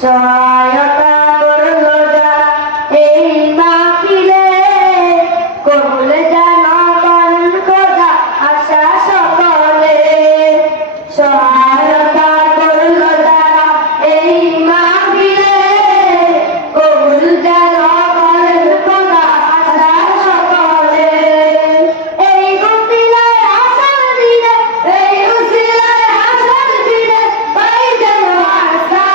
সহায়তা করলো যারা এই মাহফিলে, কবুল যেন করেন খোদা আশা সকলে। সহায়তা করলো যারা এই মাহফিলে, কবুল যেন করেন খোদা আশা সকলে। এই উসিলায় আসার দিনে, এই উসিলায় আসার দিনে পাই যেন আশা।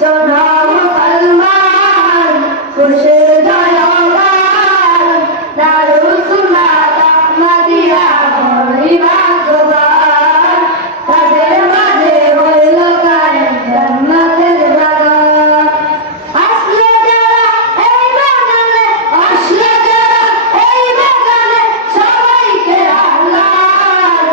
শোনো মুসলমান, খুশির জয়গান, দারুস সুন্নাত আহমদিয়া বড়ই ভাগ্যবান। তাদের মাঝে হইল কায়েম জান্নাতের বাগান। আসলো যারা এই বাগানে, আসলো যারা এই বাগানে, সবাইকে আহ্লান।